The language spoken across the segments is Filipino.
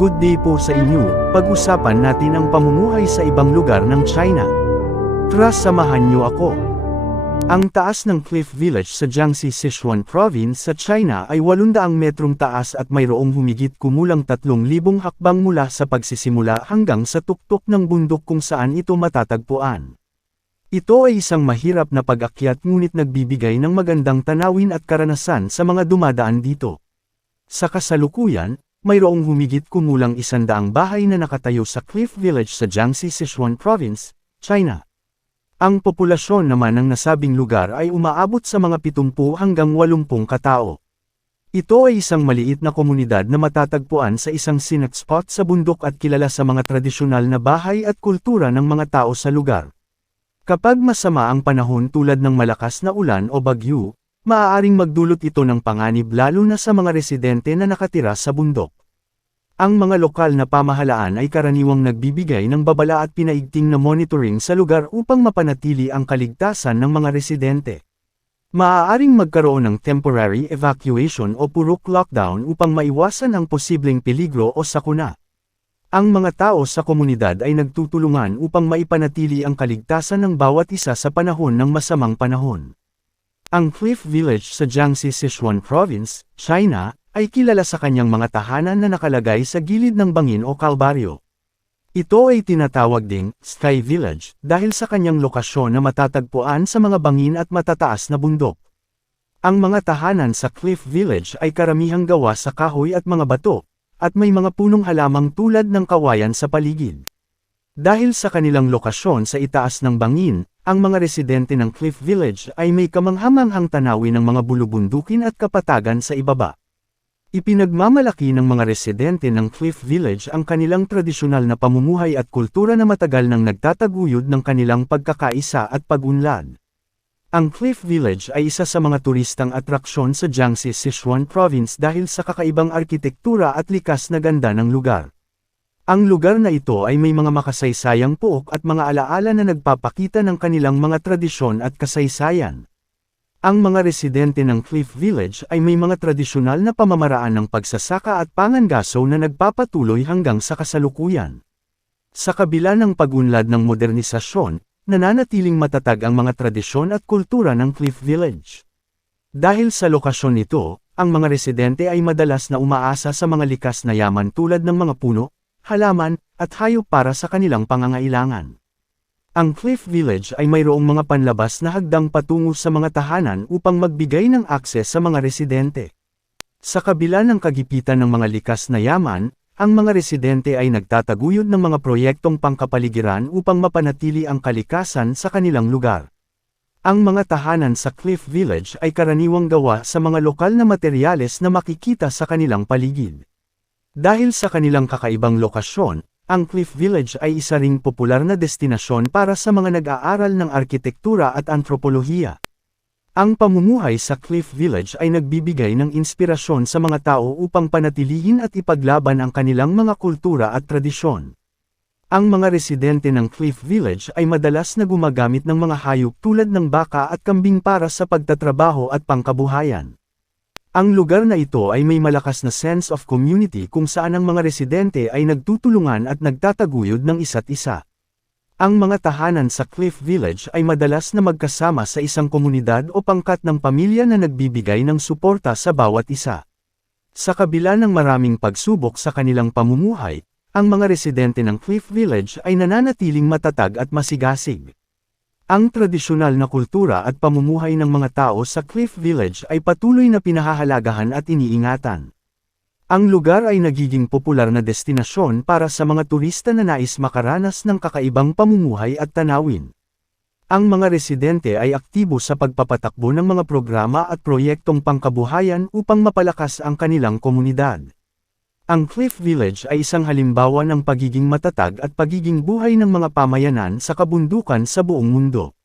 Good day po sa inyo, pag-usapan natin ang pamumuhay sa ibang lugar ng China. Tara samahan niyo ako. Ang taas ng Cliff Village sa Jiangxi Sichuan Province sa China ay 800 metrong taas at mayroong humigit kumulang 3,000 hakbang mula sa pagsisimula hanggang sa tuktok ng bundok kung saan ito matatagpuan. Ito ay isang mahirap na pag-akyat ngunit nagbibigay ng magandang tanawin at karanasan sa mga dumadaan dito. Sa kasalukuyan, mayroong humigit kumulang isandaang bahay na nakatayo sa Cliff Village sa Jiangxi Sichuan Province, China. Ang populasyon naman ng nasabing lugar ay umaabot sa mga 70 hanggang 80 katao. Ito ay isang maliit na komunidad na matatagpuan sa isang scenic spot sa bundok at kilala sa mga tradisyonal na bahay at kultura ng mga tao sa lugar. Kapag masama ang panahon tulad ng malakas na ulan o bagyo, maaaring magdulot ito ng panganib lalo na sa mga residente na nakatira sa bundok. Ang mga lokal na pamahalaan ay karaniwang nagbibigay ng babala at pinaigting na monitoring sa lugar upang mapanatili ang kaligtasan ng mga residente. Maaaring magkaroon ng temporary evacuation o purok lockdown upang maiwasan ang posibleng peligro o sakuna. Ang mga tao sa komunidad ay nagtutulungan upang maipanatili ang kaligtasan ng bawat isa sa panahon ng masamang panahon. Ang Cliff Village sa Jiangxi Sichuan Province, China, ay kilala sa kanyang mga tahanan na nakalagay sa gilid ng bangin o kalbaryo. Ito ay tinatawag ding Sky Village dahil sa kanyang lokasyon na matatagpuan sa mga bangin at matataas na bundok. Ang mga tahanan sa Cliff Village ay karamihang gawa sa kahoy at mga bato, at may mga punong halamang tulad ng kawayan sa paligid. Dahil sa kanilang lokasyon sa itaas ng bangin, ang mga residente ng Cliff Village ay may kamanghamanghang tanawin ng mga bulubundukin at kapatagan sa ibaba. Ipinagmamalaki ng mga residente ng Cliff Village ang kanilang tradisyonal na pamumuhay at kultura na matagal nang nagtataguyod ng kanilang pagkakaisa at pagunlad. Ang Cliff Village ay isa sa mga turistang atraksyon sa Jiangxi Sichuan Province dahil sa kakaibang arkitektura at likas na ganda ng lugar. Ang lugar na ito ay may mga makasaysayang pook at mga alaala na nagpapakita ng kanilang mga tradisyon at kasaysayan. Ang mga residente ng Cliff Village ay may mga tradisyonal na pamamaraan ng pagsasaka at pangangaso na nagpapatuloy hanggang sa kasalukuyan. Sa kabila ng pagunlad ng modernisasyon, nananatiling matatag ang mga tradisyon at kultura ng Cliff Village. Dahil sa lokasyon nito, ang mga residente ay madalas na umaasa sa mga likas na yaman tulad ng mga puno, halaman, at hayop para sa kanilang pangangailangan. Ang Cliff Village ay mayroong mga panlabas na hagdang patungo sa mga tahanan upang magbigay ng akses sa mga residente. Sa kabila ng kagipitan ng mga likas na yaman, ang mga residente ay nagtataguyod ng mga proyektong pangkapaligiran upang mapanatili ang kalikasan sa kanilang lugar. Ang mga tahanan sa Cliff Village ay karaniwang gawa sa mga lokal na materyales na makikita sa kanilang paligid. Dahil sa kanilang kakaibang lokasyon, ang Cliff Village ay isa ring popular na destinasyon para sa mga nag-aaral ng arkitektura at antropolohiya. Ang pamumuhay sa Cliff Village ay nagbibigay ng inspirasyon sa mga tao upang panatilihin at ipaglaban ang kanilang mga kultura at tradisyon. Ang mga residente ng Cliff Village ay madalas na gumagamit ng mga hayop tulad ng baka at kambing para sa pagtatrabaho at pangkabuhayan. Ang lugar na ito ay may malakas na sense of community kung saan ang mga residente ay nagtutulungan at nagtataguyod ng isa't isa. Ang mga tahanan sa Cliff Village ay madalas na magkasama sa isang komunidad o pangkat ng pamilya na nagbibigay ng suporta sa bawat isa. Sa kabila ng maraming pagsubok sa kanilang pamumuhay, ang mga residente ng Cliff Village ay nananatiling matatag at masigasig. Ang tradisyonal na kultura at pamumuhay ng mga tao sa Cliff Village ay patuloy na pinahahalagahan at iniingatan. Ang lugar ay nagiging popular na destinasyon para sa mga turista na nais makaranas ng kakaibang pamumuhay at tanawin. Ang mga residente ay aktibo sa pagpapatakbo ng mga programa at proyektong pangkabuhayan upang mapalakas ang kanilang komunidad. Ang Cliff Village ay isang halimbawa ng pagiging matatag at pagiging buhay ng mga pamayanan sa kabundukan sa buong mundo.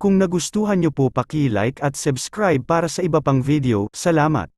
Kung nagustuhan nyo po paki-like at subscribe para sa iba pang video, salamat.